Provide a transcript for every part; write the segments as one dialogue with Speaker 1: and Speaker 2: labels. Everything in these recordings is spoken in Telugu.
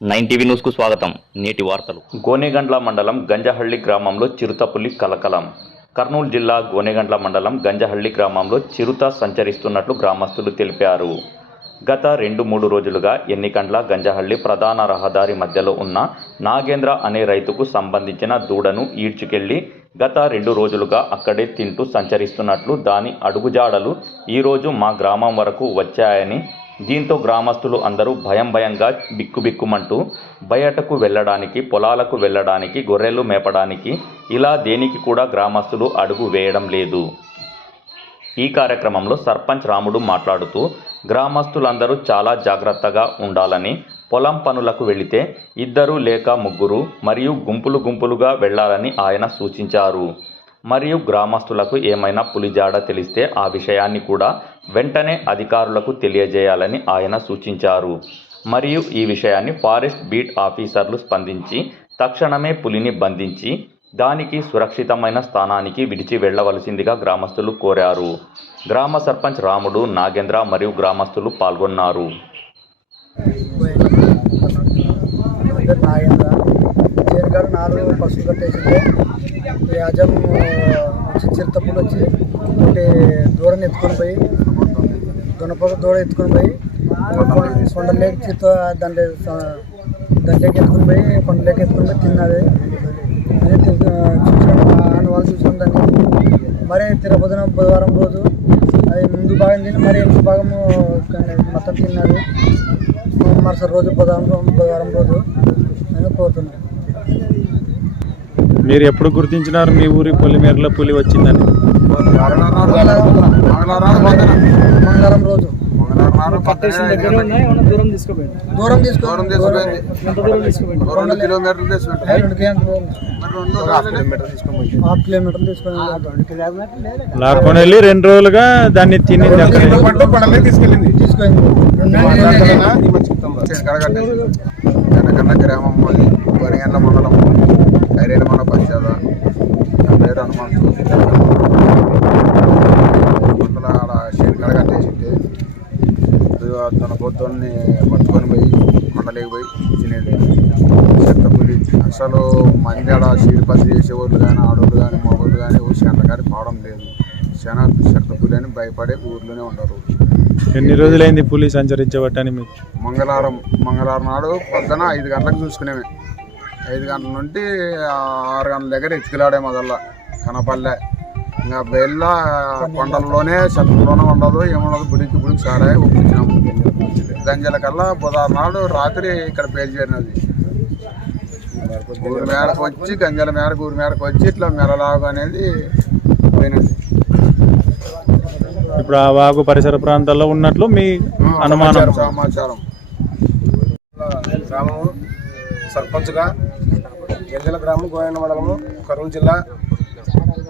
Speaker 1: నైన్ టీవీ స్వాగతం. నేటి వార్తలు. గోనెగండ్ల మండలం గంజహళ్ళి గ్రామంలో చిరుతపులి కలకలం. కర్నూలు జిల్లా గోనెగండ్ల మండలం గంజహళ్ళి గ్రామంలో చిరుత సంచరిస్తున్నట్లు గ్రామస్తులు తెలిపారు. గత రెండు మూడు రోజులుగా ఎన్నికండ్ల గంజహళ్ళి ప్రధాన రహదారి మధ్యలో ఉన్న నాగేంద్ర అనే రైతుకు సంబంధించిన దూడను ఈడ్చుకెళ్ళి గత రెండు రోజులుగా అక్కడే తింటూ సంచరిస్తున్నట్లు దాని అడుగుజాడలు ఈరోజు మా గ్రామం వరకు వచ్చాయని దీంతో గ్రామస్తులు అందరూ భయం భయంగా బిక్కుబిక్కుమంటూ బయటకు వెళ్ళడానికి పొలాలకు వెళ్ళడానికి గొర్రెలు మేపడానికి ఇలా దేనికి కూడా గ్రామస్తులు అడుగు వేయడం లేదు. ఈ కార్యక్రమంలో సర్పంచ్ రాముడు మాట్లాడుతూ గ్రామస్తులందరూ చాలా జాగ్రత్తగా ఉండాలని పొలం పనులకు వెళితే ఇద్దరు లేక ముగ్గురు మరియు గుంపులు గుంపులుగా వెళ్ళాలని ఆయన సూచించారు. మరియు గ్రామస్తులకు ఏమైనా పులిజాడ తెలిస్తే ఆ విషయాన్ని కూడా వెంటనే అధికారులకు తెలియజేయాలని ఆయన సూచించారు. మరియు ఈ విషయాన్ని ఫారెస్ట్ బీట్ ఆఫీసర్లు స్పందించి తక్షణమే పులిని బంధించి దానికి సురక్షితమైన స్థానానికి విడిచి వెళ్ళవలసిందిగా గ్రామస్తులు కోరారు. గ్రామ సర్పంచ్ రాముడు నాగేంద్ర మరియు గ్రామస్తులు పాల్గొన్నారు.
Speaker 2: నాలుగు కట్టేసింటే వచ్చి చిరుతప్పులు వచ్చి ఒకటి ఎత్తుకొని పోయి దునపక దూడ ఎత్తుకొని పోయి కొండలేకి చిరుత దాంట్లో దాంట్లోకి ఎత్తుకొని పోయి కొండలేకి ఎత్తుకొని పోయి తిన్నది ఆయన వాళ్ళు చూసాను దాన్ని మరి తిరుపతిన బుధవారం రోజు అది ముందు భాగం తిని మరి వెనుక భాగము మొత్తం తిన్నది మరుసటి రోజు బుధవారం బుధవారం రోజు నేను కోరుతున్నాను
Speaker 3: మీరు ఎప్పుడు గుర్తించినారు మీ ఊరి పొలిమేరలో పులి వచ్చిందని
Speaker 2: మంగళవారం రోజు.
Speaker 4: దూరం
Speaker 3: లాక్కొని వెళ్ళి రెండు రోజులుగా దాన్ని తిని
Speaker 4: తీసుకెళ్ళింది.
Speaker 5: గ్రామం వరిగండ్ల మండలం ఐరేణ మండల పంచాయత నా పేరు హనుమంతు మండల ఆడ శేరికాడ కట్టేసింటే తన పొద్దున్ని పోయి కొండలేకి పోయి తినేది చెత్తపులి అసలు మంది ఆడ సీడి పని చేసేవాళ్ళు కానీ ఆడవాళ్ళు కానీ మగవాళ్ళు కానీ చెంట కానీ పోవడం లేదు. శన చెత్తపులి అని భయపడే ఊర్లోనే ఉండరు.
Speaker 3: ఎన్ని రోజులైంది పులి సంచరించబట్టని మీకు?
Speaker 5: మంగళవారం మంగళవారం నాడు పొద్దున ఐదు గంటలకు చూసుకునేవి ఐదు గంటల నుండి ఆరు గంటల దగ్గర ఎత్తుకులాడే మొదల కనపల్లె. ఇంకా బెల్ల కొండల్లోనే చెట్లలోనే ఉండదు ఏముండదు బుడికి బుడికి సారాయి గంజల కల్లా బుధవారం నాడు రాత్రి ఇక్కడ పేల్చేరినది ఊరి మేరకు వచ్చి గంజల మేరకు ఊరి మేరకు వచ్చి ఇట్లా మెలలాగు అనేది పోయినది
Speaker 3: ఇప్పుడు ఆ వాగు పరిసర ప్రాంతాల్లో ఉన్నట్లు మీ అనుమానం.
Speaker 5: సమాచారం
Speaker 4: గ్రామము సర్పంచ్గా గింజల గ్రామం గోయన్న మండలము కర్నూలు జిల్లా.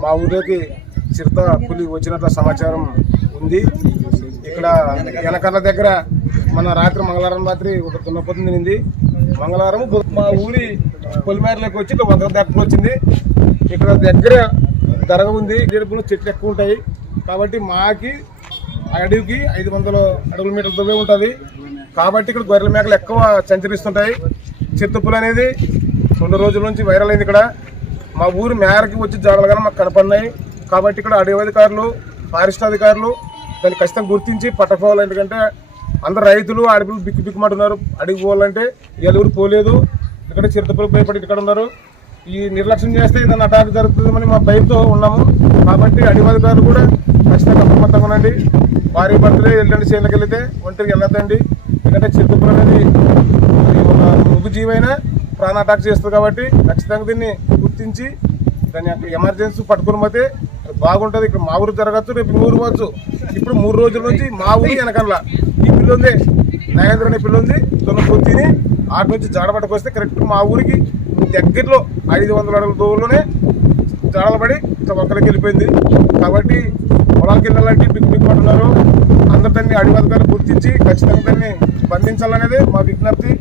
Speaker 4: మా ఊరిలోకి చిరుత పులి వచ్చినట్ల సమాచారం ఉంది. ఇక్కడ వెనకన్న దగ్గర మన రాత్రి మంగళవారం రాత్రి ఒక దున్నపోతు తినింది. మంగళవారం మా ఊరి పొలిమేరలోకి వచ్చి ఇక్కడ వంద దెబ్బలు వచ్చింది. ఇక్కడ దగ్గర దరగ ఉంది. గడుపులు చెట్లు ఎక్కువ ఉంటాయి. కాబట్టి మాకి ఆ అడవికి ఐదు వందల అడుగుల మీటర్ల దూరమే ఉంటుంది. కాబట్టి ఇక్కడ గొర్రెల మేకలు ఎక్కువ సంచరిస్తుంటాయి. చిత్తపులు అనేది రెండు రోజుల నుంచి వైరల్ అయింది ఇక్కడ. మా ఊరు మేరకి వచ్చి జాగ్రత్తగా మాకు కనపడినాయి. కాబట్టి ఇక్కడ అడవి అధికారులు ఫారెస్ట్ అధికారులు దాన్ని ఖచ్చితంగా గుర్తించి పట్టకపోవాలి. ఎందుకంటే అందరు రైతులు ఆడపిల్లలు బిక్కు బిక్కుమంటున్నారు. అడిగి పోవాలంటే ఎవరు పోలేదు. ఇక్కడ చిరుతపులు భయపడి ఇక్కడ ఉన్నారు. ఈ నిర్లక్ష్యం చేస్తే ఏదైనా అటాక్ జరుగుతుందని మా భయంతో ఉన్నాము. కాబట్టి అడవి అధికారులు కూడా ఖచ్చితంగా అప్రమత్తంగా ఉండండి. భారీ భర్తలే వెళ్ళండి చేనులకు వెళ్తే ఒంటరికి వెళ్ళొద్దండి. ఎందుకంటే చిరుతపులు అనేది ముగ్గు జీవైనా ప్రాణ అటాక్ చేస్తుంది కాబట్టి ఖచ్చితంగా దీన్ని గుర్తించి దాని యొక్క ఎమర్జెన్సీ పట్టుకుని పోతే బాగుంటుంది. ఇక్కడ మా ఊరు జరగచ్చు రేపు మీ ఊరు పోవచ్చు. ఇప్పుడు మూడు రోజుల నుంచి మా ఊరు వెనకల్లా ఈ పిల్ల ఉంది నగేంద్ర అనే పిల్ల ఉంది తొన్న పొత్తిని ఆటి నుంచి జాడ పట్టుకొస్తే కరెక్ట్ మా ఊరికి దగ్గరలో ఐదు వందల అడుగుల దూరంలోనే జాడలు పడి ఇట్లా ఒక్కరికి వెళ్ళిపోయింది. కాబట్టి పొలాలకు వెళ్ళాలంటే బిగ్ బిగ్ పట్టున్నారు అందరు దాన్ని అడిగి గుర్తించి ఖచ్చితంగా దాన్ని బంధించాలనేది మా విజ్ఞప్తి.